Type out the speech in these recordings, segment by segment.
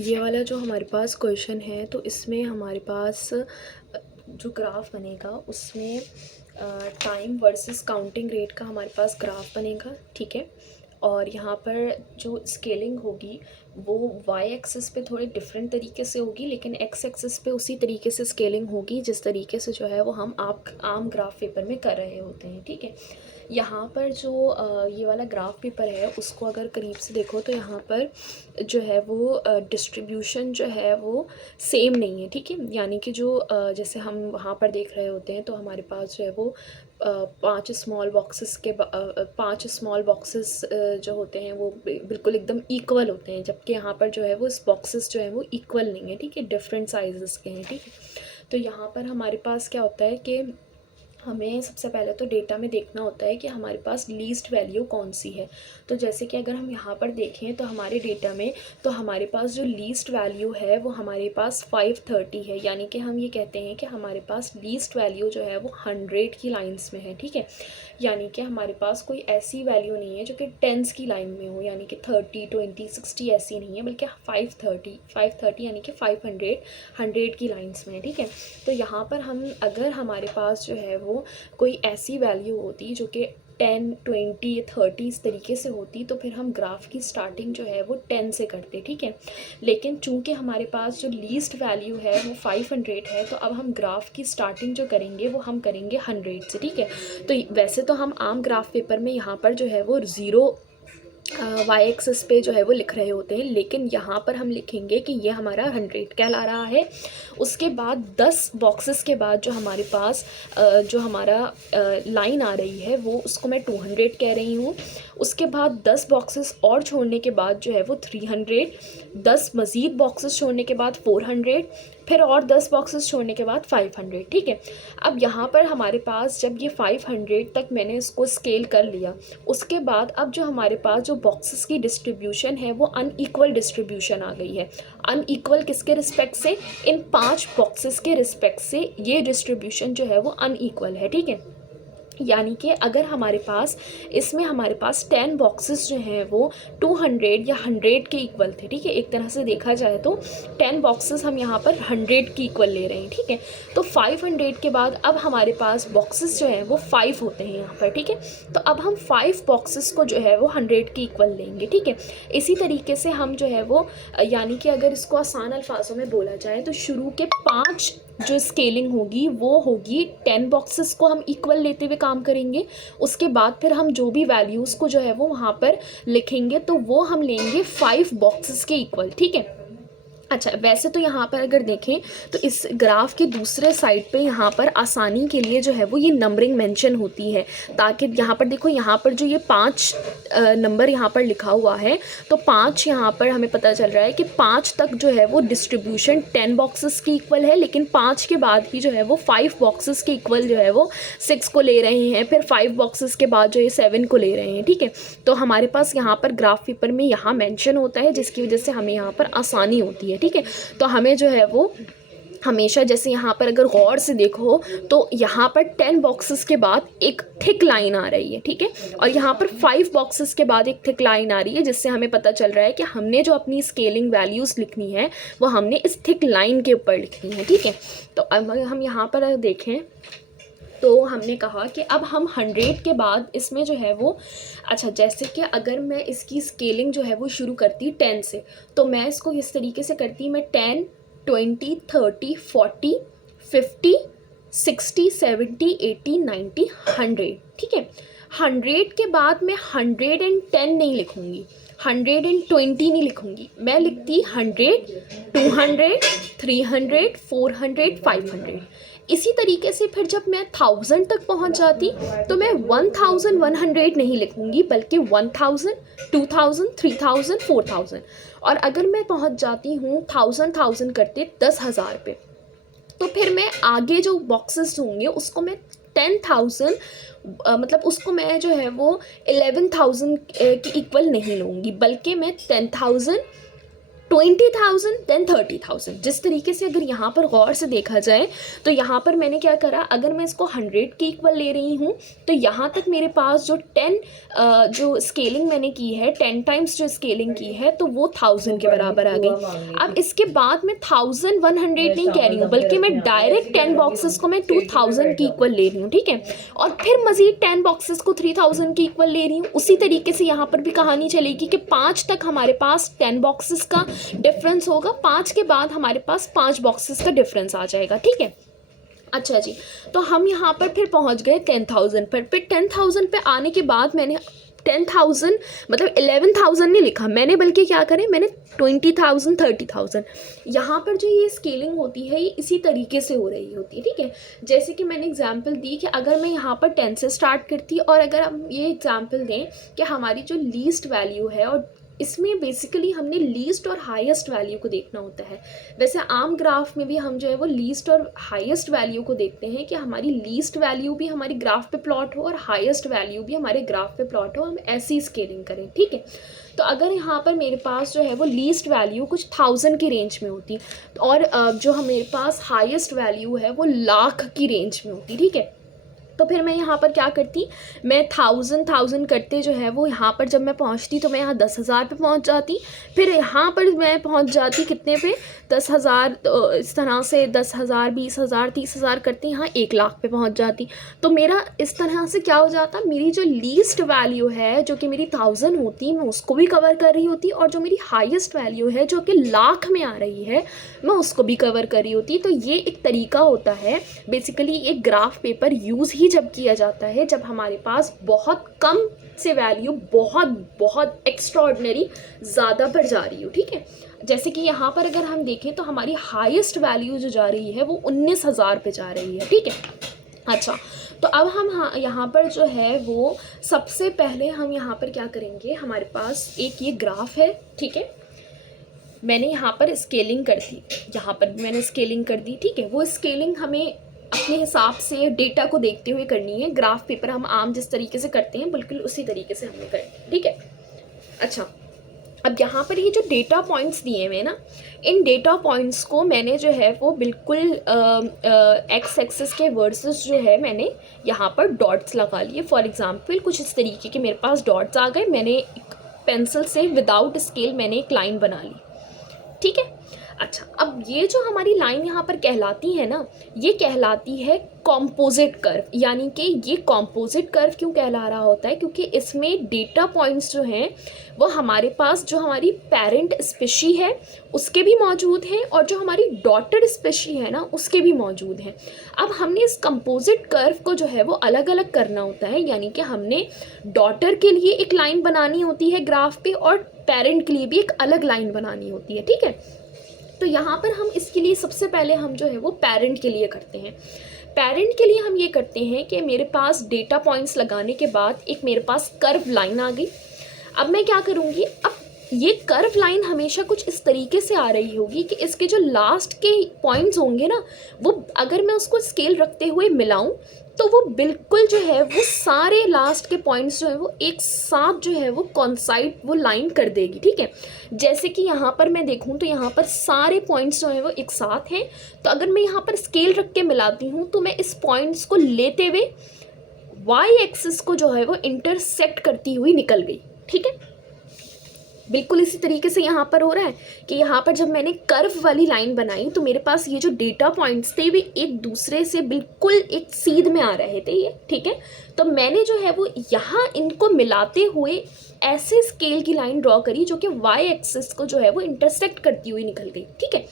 ये वाला जो हमारे पास क्वेश्चन है तो इसमें हमारे पास जो ग्राफ बनेगा उसमें टाइम वर्सेस काउंटिंग रेट का हमारे पास ग्राफ बनेगा, ठीक है। और यहाँ पर जो स्केलिंग होगी वो वाई एक्सिस पे थोड़े डिफरेंट तरीके से होगी, लेकिन एक्स एक्सिस पे उसी तरीके से स्केलिंग होगी जिस तरीके से जो है वो हम आप आम ग्राफ पेपर में कर रहे होते हैं, ठीक है। यहाँ पर जो ये वाला ग्राफ पेपर है उसको अगर करीब से देखो तो यहाँ पर जो है वो डिस्ट्रीब्यूशन जो है वो सेम नहीं है, ठीक है। यानी कि जो जैसे हम वहाँ पर देख रहे होते हैं तो हमारे पास जो है वो पांच स्मॉल बॉक्सेस जो होते हैं वो बिल्कुल एकदम इक्वल होते हैं, जबकि यहाँ पर जो है वो इस बॉक्सेस जो है वो इक्वल नहीं है, ठीक है, डिफरेंट साइजेस के हैं, ठीक है। तो यहाँ पर हमारे पास क्या होता है कि हमें सबसे पहले तो डेटा में देखना होता है कि हमारे पास लीस्ट वैल्यू कौन सी है। तो जैसे कि अगर हम यहाँ पर देखें तो हमारे डेटा में तो हमारे पास जो लीस्ट वैल्यू है वो हमारे पास 530 है, यानी कि हम ये कहते हैं कि हमारे पास लीस्ट वैल्यू जो है वो 100 की लाइंस में है, ठीक है। यानी कि हमारे पास कोई ऐसी वैल्यू नहीं है जो कि टेंस की लाइन में हो, यानी कि 30, 20, 60 ऐसी नहीं है, बल्कि 530 यानी कि 500 100 की लाइंस में है, ठीक है। तो यहाँ पर हम अगर हमारे पास जो है वो कोई ऐसी वैल्यू होती जो कि 10, 20, 30 इस तरीके से होती तो फिर हम ग्राफ की स्टार्टिंग जो है वो 10 से करते, ठीक है। लेकिन चूंकि हमारे पास जो लीस्ट वैल्यू है वो 500 है तो अब हम ग्राफ की स्टार्टिंग जो करेंगे वो हम करेंगे 100 से, ठीक है। तो वैसे तो हम आम ग्राफ पेपर में यहाँ पर जो है वो ज़ीरो वाई एक्सिस पे जो है वो लिख रहे होते हैं, लेकिन यहाँ पर हम लिखेंगे कि ये हमारा 100 कहला रहा है। उसके बाद 10 बॉक्सेस के बाद जो हमारे पास जो हमारा लाइन आ रही है वो उसको मैं 200 कह रही हूँ। उसके बाद 10 बॉक्सेस और छोड़ने के बाद जो है वो 300, 10 मज़ीद बॉक्सेस छोड़ने के बाद 400, फिर और 10 बॉक्सेस छोड़ने के बाद 500, ठीक है। अब यहाँ पर हमारे पास जब ये 500 तक मैंने इसको स्केल कर लिया, उसके बाद अब जो हमारे पास जो बॉक्सेस की डिस्ट्रीब्यूशन है वो अनइक्वल डिस्ट्रीब्यूशन आ गई है। अनइक्वल किसके रिस्पेक्ट से? इन 5 बॉक्सेस के रिस्पेक्ट से ये डिस्ट्रीब्यूशन जो है वो अनइक्वल है, ठीक है। यानी कि अगर हमारे पास इसमें हमारे पास 10 बॉक्सेस जो हैं वो 200 या 100 के इक्वल थे, ठीक है। एक तरह से देखा जाए तो 10 बॉक्सेस हम यहाँ पर 100 की इक्वल ले रहे हैं, ठीक है। तो 500 के बाद अब हमारे पास बॉक्सेस जो हैं वो 5 होते हैं यहाँ पर, ठीक है। तो अब हम 5 बॉक्सेस को जो है वो 100 की इक्वल लेंगे, ठीक है। इसी तरीके से हम जो है वो यानी कि अगर इसको आसान अल्फाजों में बोला जाए तो शुरू के 5 जो स्केलिंग होगी वो होगी 10 बॉक्सेस को हम इक्वल लेते हुए काम करेंगे। उसके बाद फिर हम जो भी वैल्यूज़ को जो है वो वहाँ पर लिखेंगे तो वो हम लेंगे 5 बॉक्सेस के इक्वल, ठीक है। अच्छा, वैसे तो यहाँ पर अगर देखें तो इस ग्राफ के दूसरे साइड पे यहाँ पर आसानी के लिए जो है वो ये नंबरिंग मेंशन होती है, ताकि यहाँ पर देखो यहाँ पर जो ये 5 नंबर यहाँ पर लिखा हुआ है तो 5 यहाँ पर हमें पता चल रहा है कि 5 तक जो है वो डिस्ट्रीब्यूशन 10 बॉक्सेस की इक्वल है, लेकिन 5 के बाद ही जो है वो 5 बॉक्सेस के इक्वल जो है वो 6 को ले रहे हैं, फिर 5 बॉक्सेस के बाद जो ये 7 को ले रहे हैं, ठीक है। तो हमारे पास यहाँ पर ग्राफ पेपर में यहाँ मेंशन होता है जिसकी वजह से हमें यहाँ पर आसानी होती है, ठीक है। तो हमें जो है वो हमेशा जैसे यहाँ पर अगर गौर से देखो तो यहाँ पर 10 बॉक्सेस के बाद एक थिक लाइन आ रही है, ठीक है। और यहाँ पर 5 बॉक्सेस के बाद एक थिक लाइन आ रही है, जिससे हमें पता चल रहा है कि हमने जो अपनी स्केलिंग वैल्यूज़ लिखनी है वो हमने इस थिक लाइन के ऊपर लिखनी है, ठीक है। तो अब हम यहाँ पर देखें तो हमने कहा कि अब हम 100 के बाद इसमें जो है वो अच्छा, जैसे कि अगर मैं इसकी स्केलिंग जो है वो शुरू करती 10 से तो मैं इसको इस तरीके से करती, मैं 10, 20, 30, 40, 50, 60, 70, 80, 90, 100, ठीक है। 100 के बाद मैं 110 नहीं लिखूँगी, 120 नहीं लिखूँगी, मैं लिखती 100, 200, 300, 400, 500। इसी तरीके से फिर जब मैं 1000 तक पहुंच जाती तो मैं 1100 नहीं लिखूंगी, बल्कि 1000, 2000, 3000, 4000। और अगर मैं पहुंच जाती हूँ 1000 करते 10,000 पे तो फिर मैं आगे जो बॉक्सेस होंगे उसको मैं 10,000 मतलब उसको मैं जो है वो 11,000 की इक्वल नहीं लूँगी, बल्कि मैं 10,000 20,000 देन 30,000। जिस तरीके से अगर यहाँ पर गौर से देखा जाए तो यहाँ पर मैंने क्या करा, अगर मैं इसको 100 के इक्वल ले रही हूँ तो यहाँ तक मेरे पास जो 10 जो स्केलिंग मैंने की है, 10 टाइम्स जो स्केलिंग की है, तो वो 1000 के बराबर आ गई। अब इसके बाद मैं 1100 नहीं कह रही हूँ, बल्कि मैं डायरेक्ट 10 बॉक्सेस को मैं 2000 की इक्वल ले रही हूँ, ठीक है। और फिर मज़ीद 10 बॉक्सेस को 3000 की इक्वल ले रही हूँ। उसी तरीके से यहाँ पर भी कहानी चलेगी कि 5 तक हमारे पास 10 बॉक्सेस का डिफरेंस होगा, 5 के बाद हमारे पास 5 बॉक्सेस का डिफरेंस आ जाएगा, ठीक है। अच्छा जी, तो हम यहाँ पर फिर पहुँच गए 10,000 पर। फिर 10,000 पे आने के बाद मैंने 10,000 मतलब 11,000 नहीं लिखा मैंने, बल्कि क्या करें, मैंने 20,000 30,000। यहाँ पर जो ये स्केलिंग होती है ये इसी तरीके से हो रही होती है, ठीक है। जैसे कि मैंने एग्जांपल दी कि अगर मैं यहाँ पर 10 से स्टार्ट करती, और अगर हम ये एग्जांपल दें कि हमारी जो लीस्ट वैल्यू है, और इसमें बेसिकली हमने लीस्ट और हाईएस्ट वैल्यू को देखना होता है। वैसे आम ग्राफ में भी हम जो है वो लीस्ट और हाईएस्ट वैल्यू को देखते हैं कि हमारी लीस्ट वैल्यू भी हमारी ग्राफ पे प्लॉट हो और हाईएस्ट वैल्यू भी हमारे ग्राफ पे प्लॉट हो, हम ऐसी स्केलिंग करें, ठीक है। तो अगर यहाँ पर मेरे पास जो है वो लीस्ट वैल्यू कुछ 1000 की रेंज में होती, और जो मेरे पास हाईएस्ट वैल्यू है वो लाख की रेंज में होती, ठीक है। तो फिर मैं यहाँ पर क्या करती, मैं 1000 करते जो है वो यहाँ पर जब मैं पहुँचती तो मैं यहाँ 10,000 पे पहुँच जाती। फिर यहाँ पर मैं पहुँच जाती कितने पे, 10,000, तो इस तरह से 10,000 20,000 30,000 करते यहाँ 1 लाख पे पहुँच जाती। तो मेरा इस तरह से क्या हो जाता, मेरी जो लीस्ट वैल्यू है जो कि मेरी 1000 होती, मैं उसको भी कवर कर रही होती, और जो मेरी हाईएस्ट वैल्यू है जो कि लाख में आ रही है, मैं उसको भी कवर कर रही होती। तो ये एक तरीका होता है बेसिकली, एक ग्राफ पेपर यूज़ ही जब किया जाता है जब हमारे पास बहुत कम से वैल्यू बहुत बहुत एक्स्ट्राऑर्डिनरी ज़्यादा पर जा रही हो, ठीक है। जैसे कि यहाँ पर अगर हम देखें तो हमारी हाईएस्ट वैल्यू जो जा रही है वो 19,000 पे जा रही है, ठीक है। अच्छा, तो अब हम यहाँ पर जो है वो सबसे पहले हम यहाँ पर क्या करेंगे, हमारे पास एक ये ग्राफ है, ठीक है। मैंने यहाँ पर स्केलिंग कर दी, यहाँ पर भी मैंने स्केलिंग कर दी, ठीक है। वो स्केलिंग हमें अपने हिसाब से डेटा को देखते हुए करनी है। ग्राफ पेपर हम आम जिस तरीके से करते हैं बिल्कुल उसी तरीके से हमने करनी है, ठीक है। अच्छा, अब यहाँ पर ये जो डेटा पॉइंट्स दिए हुए ना, इन डेटा पॉइंट्स को मैंने जो है वो बिल्कुल एक्स एक्सिस के वर्सेस जो है मैंने यहाँ पर डॉट्स लगा लिए। फॉर एग्जांपल कुछ इस तरीके के मेरे पास डॉट्स आ गए, मैंने एक पेंसिल से विदाउट स्केल मैंने एक लाइन बना ली, ठीक है। अच्छा, अब ये जो हमारी लाइन यहाँ पर कहलाती है ना, ये कहलाती है कॉम्पोजिट कर्व। यानी कि ये कॉम्पोजिट कर्व क्यों कहला रहा होता है, क्योंकि इसमें डेटा पॉइंट्स जो हैं वो हमारे पास जो हमारी पेरेंट स्पीशी है उसके भी मौजूद हैं, और जो हमारी डॉटर स्पीशी है ना उसके भी मौजूद हैं। अब हमने इस कंपोजिट कर्व को जो है वो अलग अलग करना होता है, यानी कि हमने डॉटर के लिए एक लाइन बनानी होती है ग्राफ पे, और पेरेंट के लिए भी एक अलग लाइन बनानी होती है, ठीक है। तो यहाँ पर हम इसके लिए सबसे पहले हम जो है वो पेरेंट के लिए करते हैं। पेरेंट के लिए हम ये करते हैं कि मेरे पास डेटा पॉइंट्स लगाने के बाद एक मेरे पास कर्व लाइन आ गई। अब मैं क्या करूँगी, अब ये कर्व लाइन हमेशा कुछ इस तरीके से आ रही होगी कि इसके जो लास्ट के पॉइंट्स होंगे ना, वो अगर मैं उसको स्केल रखते हुए मिलाऊं तो वो बिल्कुल जो है वो सारे लास्ट के पॉइंट्स जो है वो एक साथ जो है वो कॉन्साइड वो लाइन कर देगी, ठीक है। जैसे कि यहाँ पर मैं देखूँ तो यहाँ पर सारे पॉइंट्स जो हैं वो एक साथ हैं, तो अगर मैं यहाँ पर स्केल रख के मिलाती हूँ तो मैं इस पॉइंट्स को लेते हुए वाई एक्सिस को जो है वो इंटरसेक्ट करती हुई निकल गई, ठीक है। बिल्कुल इसी तरीके से यहाँ पर हो रहा है कि यहाँ पर जब मैंने कर्व वाली लाइन बनाई तो मेरे पास ये जो डेटा पॉइंट्स थे वे एक दूसरे से बिल्कुल एक सीध में आ रहे थे ये, ठीक है। तो मैंने जो है वो यहाँ इनको मिलाते हुए ऐसे स्केल की लाइन ड्रॉ करी जो कि वाई एक्सिस को जो है वो इंटरसेक्ट करती हुई निकल गई, ठीक है।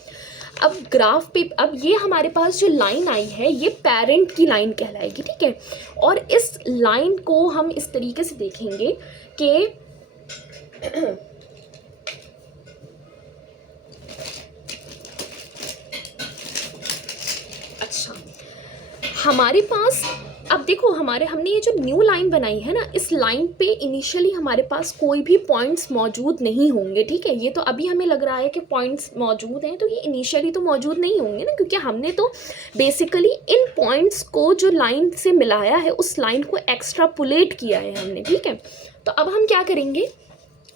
अब ग्राफ पे अब ये हमारे पास जो लाइन आई है ये पेरेंट की लाइन कहलाएगी, ठीक है। और इस लाइन को हम इस तरीके से देखेंगे कि अच्छा, हमारे पास अब देखो हमने ये जो न्यू लाइन बनाई है ना, इस लाइन पे इनिशियली हमारे पास कोई भी पॉइंट्स मौजूद नहीं होंगे, ठीक है। ये तो अभी हमें लग रहा है कि पॉइंट्स मौजूद हैं, तो ये इनिशियली तो मौजूद नहीं होंगे ना, क्योंकि हमने तो बेसिकली इन पॉइंट्स को जो लाइन से मिलाया है उस लाइन को एक्स्ट्रापुलेट किया है हमने, ठीक है। तो अब हम क्या करेंगे,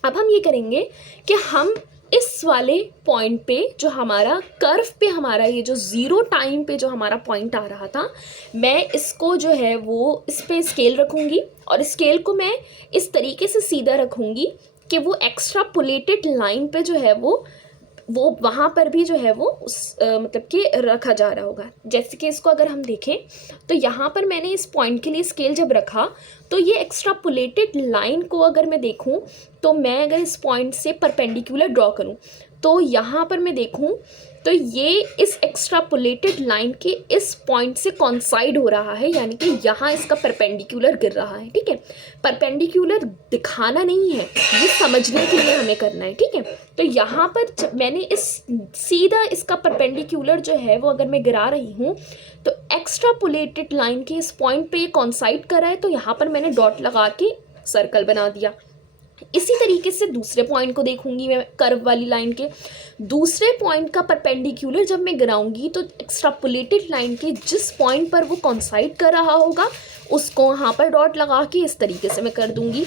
अब हम ये करेंगे कि हम इस वाले पॉइंट पे जो हमारा कर्व पे हमारा ये जो 0 टाइम पे जो हमारा पॉइंट आ रहा था, मैं इसको जो है वो इस पे स्केल रखूँगी और स्केल को मैं इस तरीके से सीधा रखूँगी कि वो एक्स्ट्रापोलेटेड लाइन पे जो है वो वहाँ पर भी जो है वो उस मतलब कि रखा जा रहा होगा। जैसे कि इसको अगर हम देखें तो यहाँ पर मैंने इस पॉइंट के लिए स्केल जब रखा तो ये एक्स्ट्रापोलेटेड लाइन को अगर मैं देखूँ तो मैं अगर इस पॉइंट से परपेंडिकुलर ड्रॉ करूँ तो यहाँ पर मैं देखूँ तो ये इस एक्स्ट्रापोलेटेड लाइन के इस पॉइंट से कॉन्साइड हो रहा है, यानी कि यहाँ इसका परपेंडिकुलर गिर रहा है। ठीक है, परपेंडिकुलर दिखाना नहीं है, ये समझने के लिए हमें करना है। ठीक है, तो यहाँ पर मैंने इस सीधा इसका परपेंडिकुलर जो है वो अगर मैं गिरा रही हूँ तो एक्स्ट्रापोलेटेड लाइन के इस पॉइंट पे ये कॉन्साइड कर रहा है, तो यहाँ पर मैंने डॉट लगा के सर्कल बना दिया। इसी तरीके से दूसरे पॉइंट को देखूंगी मैं, कर्व वाली लाइन के दूसरे पॉइंट का परपेंडिकुलर जब मैं गिराऊंगी तो एक्स्ट्रापोलेटेड लाइन के जिस पॉइंट पर वो कॉन्साइड कर रहा होगा उसको वहाँ पर डॉट लगा के इस तरीके से मैं कर दूंगी।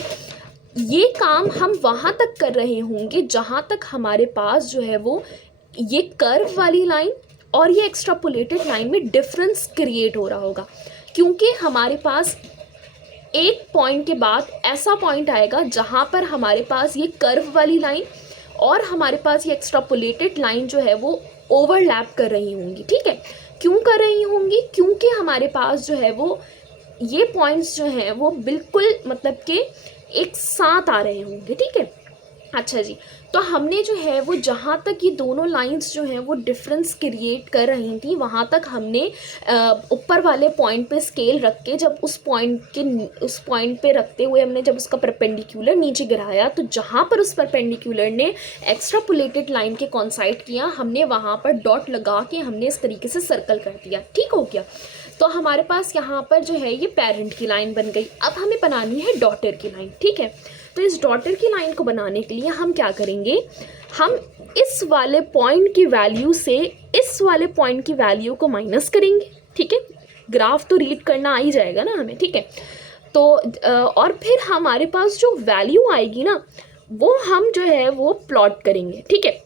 ये काम हम वहाँ तक कर रहे होंगे जहाँ तक हमारे पास जो है वो ये कर्व वाली लाइन और ये एक्स्ट्रापोलेटेड लाइन में डिफरेंस क्रिएट हो रहा होगा, क्योंकि हमारे पास एक पॉइंट के बाद ऐसा पॉइंट आएगा जहाँ पर हमारे पास ये कर्व वाली लाइन और हमारे पास ये एक्स्ट्रापोलेटेड लाइन जो है वो ओवरलैप कर रही होंगी। ठीक है, क्यों कर रही होंगी? क्योंकि हमारे पास जो है वो ये पॉइंट्स जो हैं वो बिल्कुल मतलब कि एक साथ आ रहे होंगे। ठीक है, अच्छा जी, तो हमने जो है वो जहाँ तक ये दोनों लाइंस जो हैं वो डिफरेंस क्रिएट कर रही थी वहाँ तक हमने ऊपर वाले पॉइंट पे स्केल रख के जब उस पॉइंट पे रखते हुए हमने जब उसका परपेंडिकुलर नीचे गिराया तो जहाँ पर उस परपेंडिकुलर ने एक्स्ट्रापोलेटेड लाइन के कॉन्साइड किया हमने वहाँ पर डॉट लगा के हमने इस तरीके से सर्कल कर दिया। ठीक हो गया, तो हमारे पास यहाँ पर जो है ये पेरेंट की लाइन बन गई। अब हमें बनानी है डॉटर की लाइन। ठीक है, तो इस डॉटर की लाइन को बनाने के लिए हम क्या करेंगे, हम इस वाले पॉइंट की वैल्यू से इस वाले पॉइंट की वैल्यू को माइनस करेंगे। ठीक है, ग्राफ तो रीड करना आ ही जाएगा ना हमें। ठीक है, तो और फिर हमारे पास जो वैल्यू आएगी ना वो हम जो है वो प्लॉट करेंगे। ठीक है,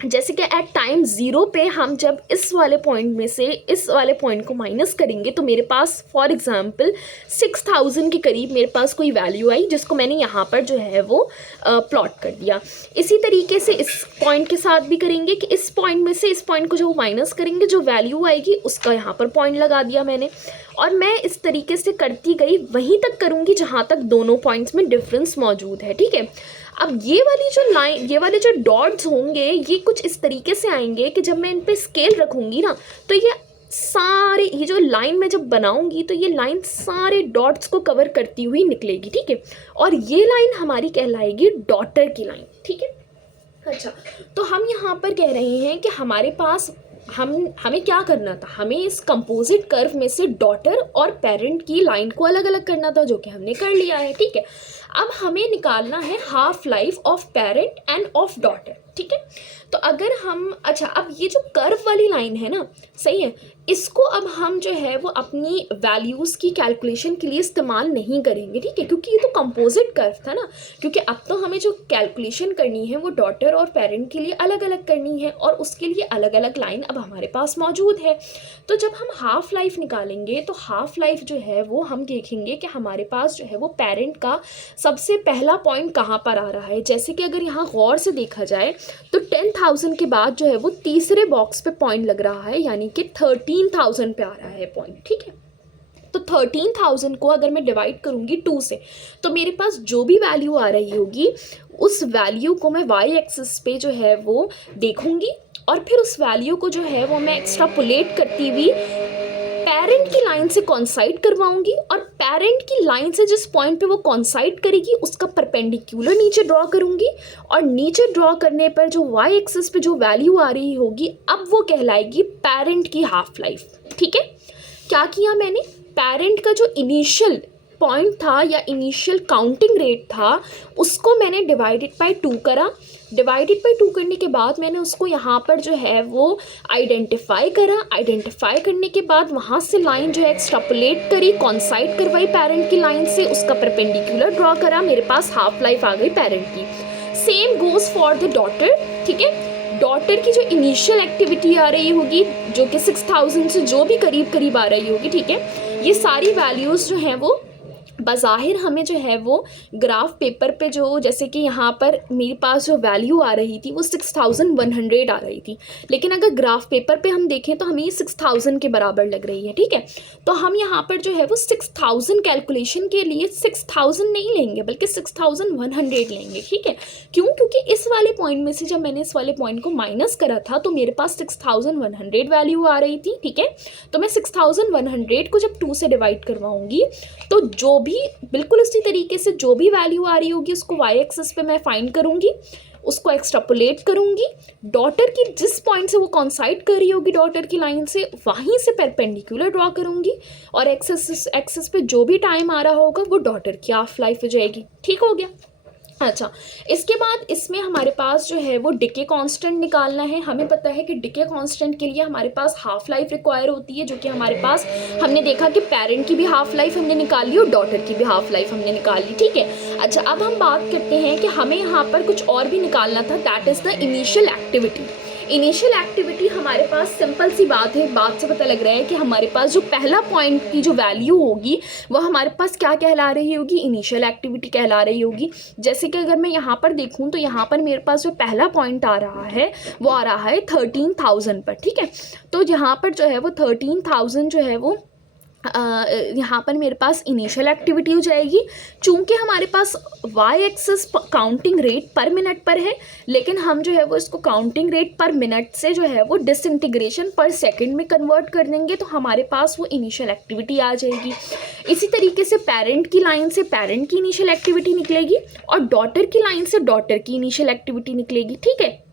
जैसे कि एट टाइम 0 पे हम जब इस वाले पॉइंट में से इस वाले पॉइंट को माइनस करेंगे तो मेरे पास फॉर एग्जांपल 6000 के करीब मेरे पास कोई वैल्यू आई जिसको मैंने यहाँ पर जो है वो प्लॉट कर दिया। इसी तरीके से इस पॉइंट के साथ भी करेंगे कि इस पॉइंट में से इस पॉइंट को जो माइनस करेंगे जो वैल्यू आएगी उसका यहाँ पर पॉइंट लगा दिया मैंने, और मैं इस तरीके से करती गई, वहीं तक करूँगी जहाँ तक दोनों पॉइंट्स में डिफरेंस मौजूद है। ठीक है, अब ये वाली जो लाइन, ये वाले जो डॉट्स होंगे ये कुछ इस तरीके से आएंगे कि जब मैं इन पे स्केल रखूँगी ना तो ये सारे ये जो लाइन मैं जब बनाऊंगी तो ये लाइन सारे डॉट्स को कवर करती हुई निकलेगी। ठीक है, और ये लाइन हमारी कहलाएगी डॉटर की लाइन। ठीक है, अच्छा, तो हम यहाँ पर कह रहे हैं कि हमारे पास हमें क्या करना था, हमें इस कंपोजिट कर्व में से डॉटर और पेरेंट की लाइन को अलग अलग करना था, जो कि हमने कर लिया है। ठीक है, अब हमें निकालना है half life of parent end of daughter. ठीक है, तो अगर हम अच्छा, अब ये जो कर्व वाली लाइन है ना, सही है, इसको अब हम जो है वो अपनी वैल्यूज़ की कैलकुलेशन के लिए इस्तेमाल नहीं करेंगे। ठीक है, क्योंकि ये तो कंपोजिट कर्व था ना, क्योंकि अब तो हमें जो कैलकुलेशन करनी है वो डॉटर और पेरेंट के लिए अलग अलग करनी है और उसके लिए अलग अलग लाइन अब हमारे पास मौजूद है। तो जब हम हाफ लाइफ निकालेंगे तो हाफ लाइफ जो है वो हम देखेंगे कि हमारे पास जो है वो पेरेंट का सबसे पहला पॉइंट कहाँ पर आ रहा है। जैसे कि अगर यहाँ गौर से देखा जाए तो 10,000 के बाद जो है वो तीसरे बॉक्स पे पॉइंट लग रहा है, यानी कि 13,000 पे आ रहा है पॉइंट। ठीक है, तो 13,000 को अगर मैं डिवाइड करूँगी 2 से तो मेरे पास जो भी वैल्यू आ रही होगी उस वैल्यू को मैं वाई एक्सिस पे जो है वो देखूँगी और फिर उस वैल्यू को जो है वो मैं एक्स्ट्रापोलेट करती हुई पेरेंट की लाइन से कॉन्साइड करवाऊंगी और पेरेंट की लाइन से जिस पॉइंट पे वो कॉन्साइड करेगी उसका परपेंडिकुलर नीचे ड्रॉ करूंगी और नीचे ड्रॉ करने पर जो वाई एक्सिस पे जो वैल्यू आ रही होगी अब वो कहलाएगी पेरेंट की हाफ लाइफ। ठीक है, क्या किया मैंने, पेरेंट का जो इनिशियल पॉइंट था या इनिशियल काउंटिंग रेट था उसको मैंने डिवाइडेड बाय 2 करा। डिवाइडेड बाय 2 करने के बाद मैंने उसको यहाँ पर जो है वो आइडेंटिफाई करा। आइडेंटिफाई करने के बाद वहाँ से लाइन जो है एक्स्ट्रापोलेट करी, कॉन्साइड करवाई पेरेंट की लाइन से, उसका परपेंडिकुलर ड्रॉ करा, मेरे पास हाफ लाइफ आ गई पेरेंट की। Same goes for the daughter, ठीक है। डॉटर की जो इनिशियल एक्टिविटी आ रही होगी जो कि 6000 से जो भी करीब करीब आ रही होगी, ठीक है, ये सारी वैल्यूज़ जो हैं वो बज़ाहिर हमें जो है वो ग्राफ पेपर पे जो, जैसे कि यहाँ पर मेरे पास जो वैल्यू आ रही थी वो 6100 आ रही थी, लेकिन अगर ग्राफ पेपर पे हम देखें तो हमें ये 6000 के बराबर लग रही है, ठीक है। तो हम यहाँ पर जो है वो 6000 कैलकुलेशन के लिए 6000 नहीं लेंगे बल्कि 6100 लेंगे, ठीक है। क्यों? क्योंकि इस वाले पॉइंट में से जब मैंने इस वाले पॉइंट को माइनस करा था तो मेरे पास 6100 वैल्यू आ रही थी, ठीक है। तो मैं 6100 को जब 2 से डिवाइड करवाऊंगी तो जो भी बिल्कुल उसी तरीके से जो भी वैल्यू आ रही होगी उसको वाई एक्सिस पे मैं फाइंड करूंगी, उसको एक्सट्रापोलेट करूंगी, डॉटर की जिस पॉइंट से वो कॉन्साइड कर रही होगी डॉटर की लाइन से वहीं से परपेंडिकुलर ड्रॉ करूंगी, और एक्सिस पे जो भी टाइम आ रहा होगा वो डॉटर की हाफ लाइफ हो जाएगी, ठीक हो गया। अच्छा, इसके बाद इसमें हमारे पास जो है वो डिके कांस्टेंट निकालना है। हमें पता है कि डिके कांस्टेंट के लिए हमारे पास हाफ लाइफ रिक्वायर होती है, जो कि हमारे पास हमने देखा कि पेरेंट की भी हाफ लाइफ हमने निकाल ली और डॉटर की भी हाफ लाइफ हमने निकाल ली, ठीक है। अच्छा, अब हम बात करते हैं कि हमें यहाँ पर कुछ और भी निकालना था, that is the initial activity. Initial activity हमारे पास सिंपल सी बात है, बात से पता लग रहा है कि हमारे पास जो पहला पॉइंट की जो वैल्यू होगी वो हमारे पास क्या कहला रही होगी, इनिशियल एक्टिविटी कहला रही होगी। जैसे कि अगर मैं यहाँ पर देखूँ तो यहाँ पर मेरे पास जो पहला पॉइंट आ रहा है वो आ रहा है 13000 पर, ठीक है। तो यहाँ पर जो है वो 13000 जो है वो यहाँ पर मेरे पास इनिशियल एक्टिविटी हो जाएगी। चूँकि हमारे पास Y axis counting rate per minute पर है, लेकिन हम जो है वो इसको काउंटिंग रेट पर मिनट से जो है वो डिसइंटीग्रेशन पर सेकंड में कन्वर्ट कर देंगे, तो हमारे पास वो इनिशियल एक्टिविटी आ जाएगी। इसी तरीके से पेरेंट की लाइन से पेरेंट की इनिशियल एक्टिविटी निकलेगी और डॉटर की लाइन से डॉटर की इनिशियल एक्टिविटी निकलेगी, ठीक है।